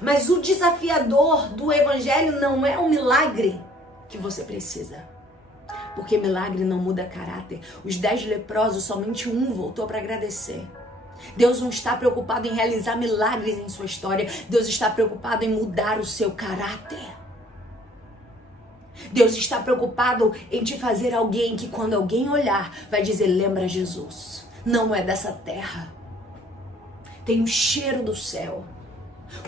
Mas o desafiador do evangelho não é o milagre que você precisa. Porque milagre não muda caráter. Os 10 leprosos, somente um voltou para agradecer. Deus não está preocupado em realizar milagres em sua história. Deus está preocupado em mudar o seu caráter. Deus está preocupado em te fazer alguém que quando alguém olhar vai dizer, lembra Jesus. Não é dessa terra. Tem o cheiro do céu.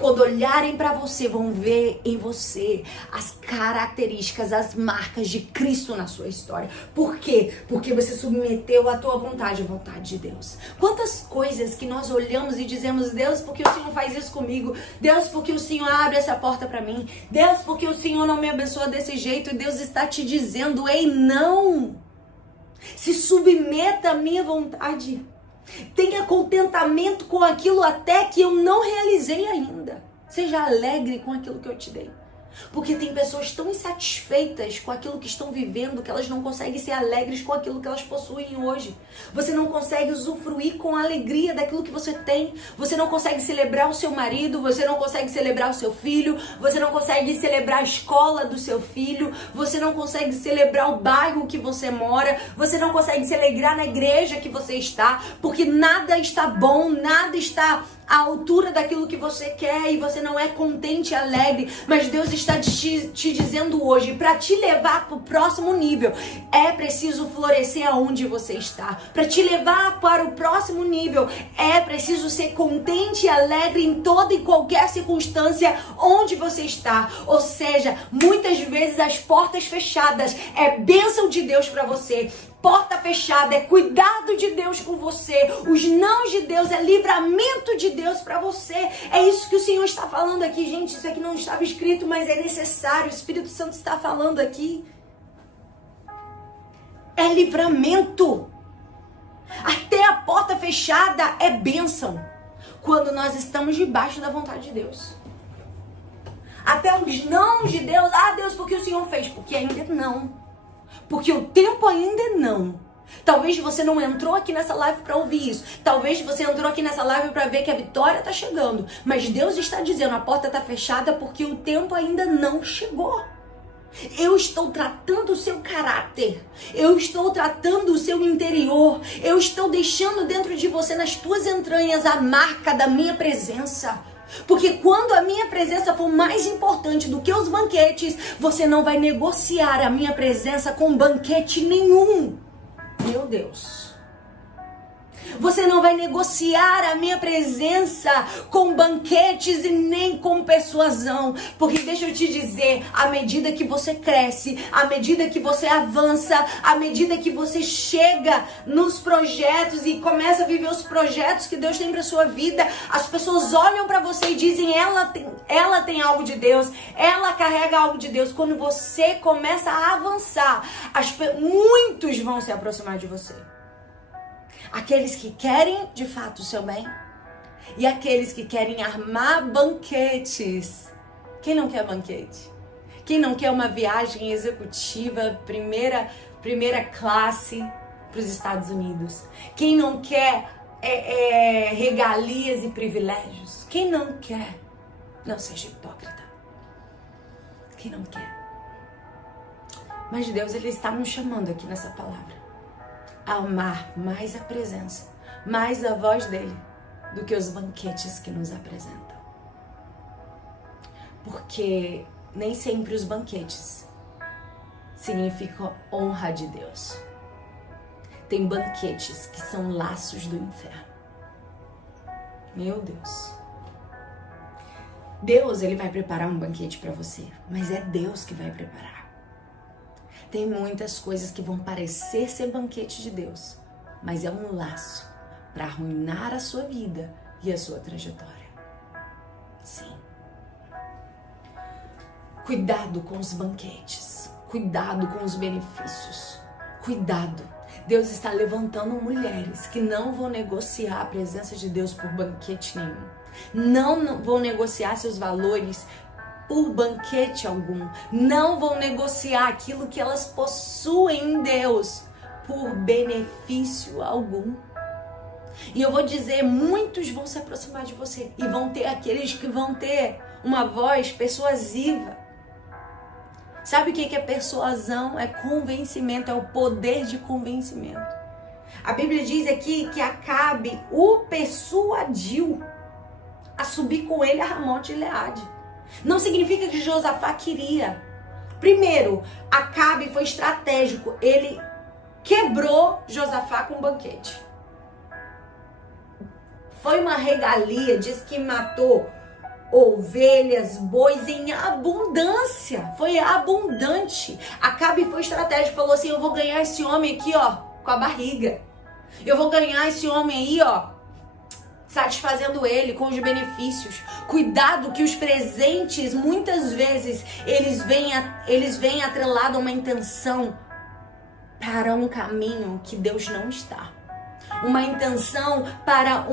Quando olharem para você, vão ver em você as características, as marcas de Cristo na sua história. Por quê? Porque você submeteu a tua vontade à vontade de Deus. Quantas coisas que nós olhamos e dizemos, Deus, porque o Senhor faz isso comigo? Deus, porque o Senhor abre essa porta para mim? Deus, porque o Senhor não me abençoa desse jeito? E Deus está te dizendo, ei, não! Se submeta à minha vontade. Tenha contentamento com aquilo até que eu não realizei ainda. Seja alegre com aquilo que eu te dei. Porque tem pessoas tão insatisfeitas com aquilo que estão vivendo que elas não conseguem ser alegres com aquilo que elas possuem hoje. Você não consegue usufruir com alegria daquilo que você tem. Você não consegue celebrar o seu marido, você não consegue celebrar o seu filho, você não consegue celebrar a escola do seu filho, você não consegue celebrar o bairro que você mora, você não consegue se alegrar na igreja que você está, porque nada está bom, nada está à altura daquilo que você quer e você não é contente e alegre, mas Deus está te dizendo hoje, para te levar para o próximo nível, é preciso florescer aonde você está. Para te levar para o próximo nível, é preciso ser contente e alegre em toda e qualquer circunstância onde você está. Ou seja, muitas vezes as portas fechadas é bênção de Deus para você. Porta fechada é cuidado de Deus com você. Os nãos de Deus é livramento de Deus para você. É isso que o Senhor está falando aqui, gente. Isso aqui não estava escrito, mas é necessário. O Espírito Santo está falando aqui. É livramento. Até a porta fechada é bênção. Quando nós estamos debaixo da vontade de Deus. Até os nãos de Deus. Ah, Deus, porque o Senhor fez? Porque ainda não. Porque o tempo ainda não. Talvez você não entrou aqui nessa live para ouvir isso. Talvez você entrou aqui nessa live para ver que a vitória está chegando. Mas Deus está dizendo, a porta está fechada porque o tempo ainda não chegou. Eu estou tratando o seu caráter. Eu estou tratando o seu interior. Eu estou deixando dentro de você, nas tuas entranhas, a marca da minha presença. Porque quando a minha presença for mais importante do que os banquetes, você não vai negociar a minha presença com banquete nenhum. Meu Deus. Você não vai negociar a minha presença com banquetes e nem com persuasão. Porque deixa eu te dizer, à medida que você cresce, à medida que você avança, à medida que você chega nos projetos e começa a viver os projetos que Deus tem para sua vida, as pessoas olham para você e dizem, ela tem algo de Deus, ela carrega algo de Deus. Quando você começa a avançar, muitos vão se aproximar de você. Aqueles que querem, de fato, o seu bem. E aqueles que querem armar banquetes. Quem não quer banquete? Quem não quer uma viagem executiva, primeira classe para os Estados Unidos? Quem não quer regalias e privilégios? Quem não quer? Não seja hipócrita. Quem não quer? Mas Deus, Ele está nos chamando aqui nessa palavra. A amar mais a presença, mais a voz dele, do que os banquetes que nos apresentam. Porque nem sempre os banquetes significam honra de Deus. Tem banquetes que são laços do inferno. Meu Deus. Deus, Ele vai preparar um banquete para você, mas é Deus que vai preparar. Tem muitas coisas que vão parecer ser banquete de Deus, mas é um laço para arruinar a sua vida e a sua trajetória. Sim. Cuidado com os banquetes, cuidado com os benefícios, cuidado. Deus está levantando mulheres que não vão negociar a presença de Deus por banquete nenhum. Não vão negociar seus valores por banquete algum. Não vão negociar aquilo que elas possuem em Deus por benefício algum. E eu vou dizer, muitos vão se aproximar de você. E vão ter aqueles que vão ter uma voz persuasiva. Sabe o que é persuasão? É convencimento, é o poder de convencimento. A Bíblia diz aqui que Acabe o persuadiu a subir com ele a Ramote de Gileade. Não significa que Josafá queria. Primeiro, Acabe foi estratégico. Ele quebrou Josafá com um banquete. Foi uma regalia, diz que matou ovelhas, bois em abundância. Foi abundante. Acabe foi estratégico, falou assim, eu vou ganhar esse homem aqui, ó, com a barriga. Eu vou ganhar esse homem aí, ó, satisfazendo ele com os benefícios. Cuidado que os presentes, muitas vezes, eles vêm atrelado a uma intenção para um caminho que Deus não está. Uma intenção para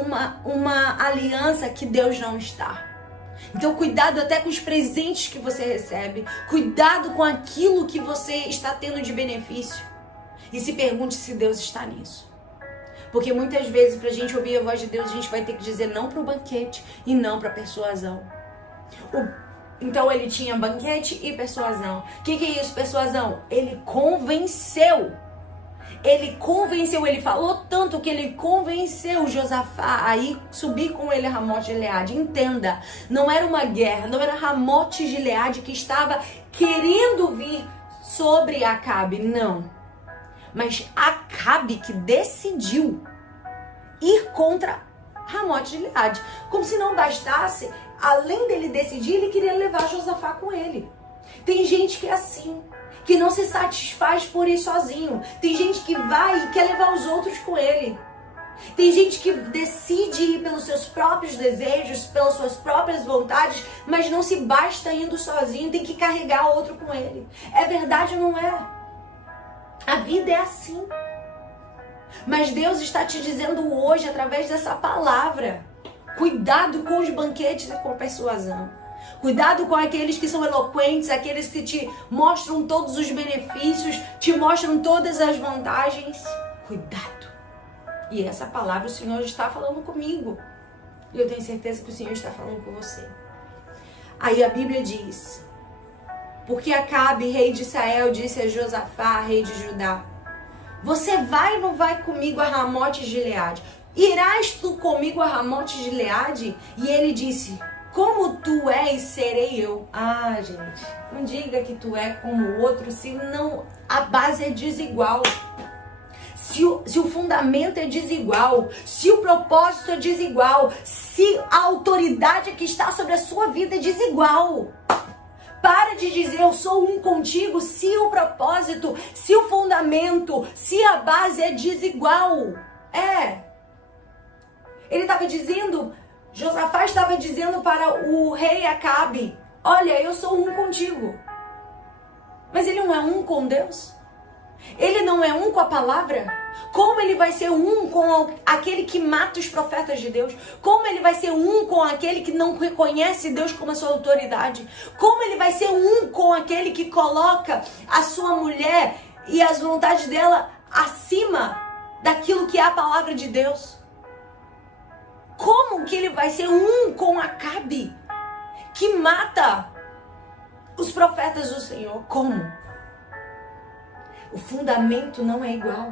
uma aliança que Deus não está. Então cuidado até com os presentes que você recebe. Cuidado com aquilo que você está tendo de benefício. E se pergunte se Deus está nisso. Porque muitas vezes, para a gente ouvir a voz de Deus, a gente vai ter que dizer não para o banquete e não para a persuasão. Então ele tinha banquete e persuasão. O que é isso, persuasão? Ele convenceu. Ele falou tanto que ele convenceu Josafá a ir subir com ele a Ramote de Gileade. Entenda, não era uma guerra, não era Ramote de Gileade que estava querendo vir sobre Acabe, não. Mas Acabe que decidiu ir contra Ramote de Gileade. Como se não bastasse, além dele decidir, ele queria levar Josafá com ele. Tem gente que é assim, que não se satisfaz por ir sozinho. Tem gente que vai e quer levar os outros com ele. Tem gente que decide ir pelos seus próprios desejos, pelas suas próprias vontades, mas não se basta indo sozinho, tem que carregar outro com ele. É verdade ou não é? A vida é assim. Mas Deus está te dizendo hoje, através dessa palavra, cuidado com os banquetes e com a persuasão. Cuidado com aqueles que são eloquentes, aqueles que te mostram todos os benefícios, te mostram todas as vantagens. Cuidado. E essa palavra o Senhor está falando comigo. E eu tenho certeza que o Senhor está falando com você. Aí a Bíblia diz, porque Acabe, rei de Israel, disse a Josafá, rei de Judá, você vai ou não vai comigo a Ramote de Gileade? Irás tu comigo a Ramote de Gileade? E ele disse, como tu és, serei eu. Ah, gente, não diga que tu é como o outro, se não, a base é desigual. Se o fundamento é desigual, se o propósito é desigual, se a autoridade que está sobre a sua vida é desigual. Para de dizer eu sou um contigo, se o propósito, se o fundamento, se a base é desigual. Ele estava dizendo, Josafá estava dizendo para o rei Acabe, olha, eu sou um contigo. Mas ele não é um com Deus? Ele não é um com a palavra? Como ele vai ser um com aquele que mata os profetas de Deus? Como ele vai ser um com aquele que não reconhece Deus como a sua autoridade? Como ele vai ser um com aquele que coloca a sua mulher e as vontades dela acima daquilo que é a palavra de Deus? Como que ele vai ser um com Acabe, que mata os profetas do Senhor? Como? O fundamento não é igual.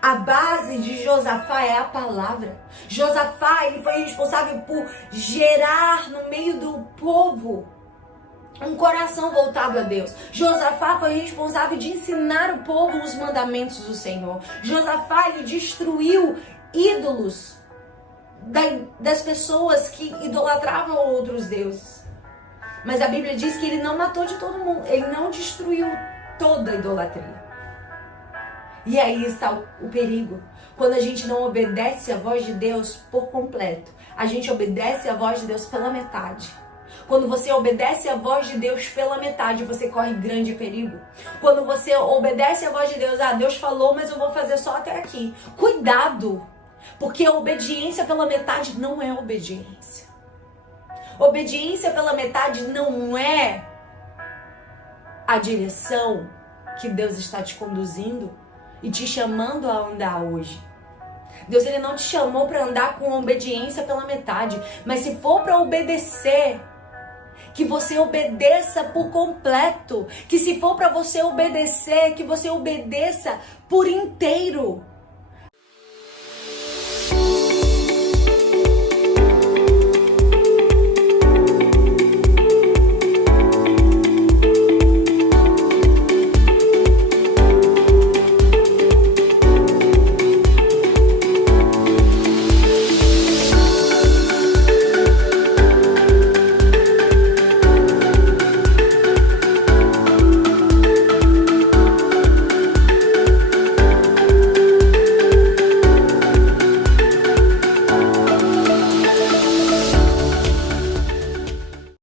A base de Josafá é a palavra. Josafá, ele foi responsável por gerar no meio do povo um coração voltado a Deus. Josafá foi responsável de ensinar o povo os mandamentos do Senhor. Josafá, ele destruiu ídolos das pessoas que idolatravam outros deuses. Mas a Bíblia diz que ele não matou de todo mundo. Ele não destruiu toda a idolatria. E aí está o perigo. Quando a gente não obedece a voz de Deus por completo. A gente obedece a voz de Deus pela metade. Quando você obedece a voz de Deus pela metade, você corre grande perigo. Quando você obedece a voz de Deus, Deus falou, mas eu vou fazer só até aqui. Cuidado! Porque a obediência pela metade não é obediência. Obediência pela metade não é a direção que Deus está te conduzindo e te chamando a andar hoje. Deus, ele não te chamou para andar com obediência pela metade, mas se for para obedecer, que você obedeça por completo. Que se for para você obedecer, que você obedeça por inteiro.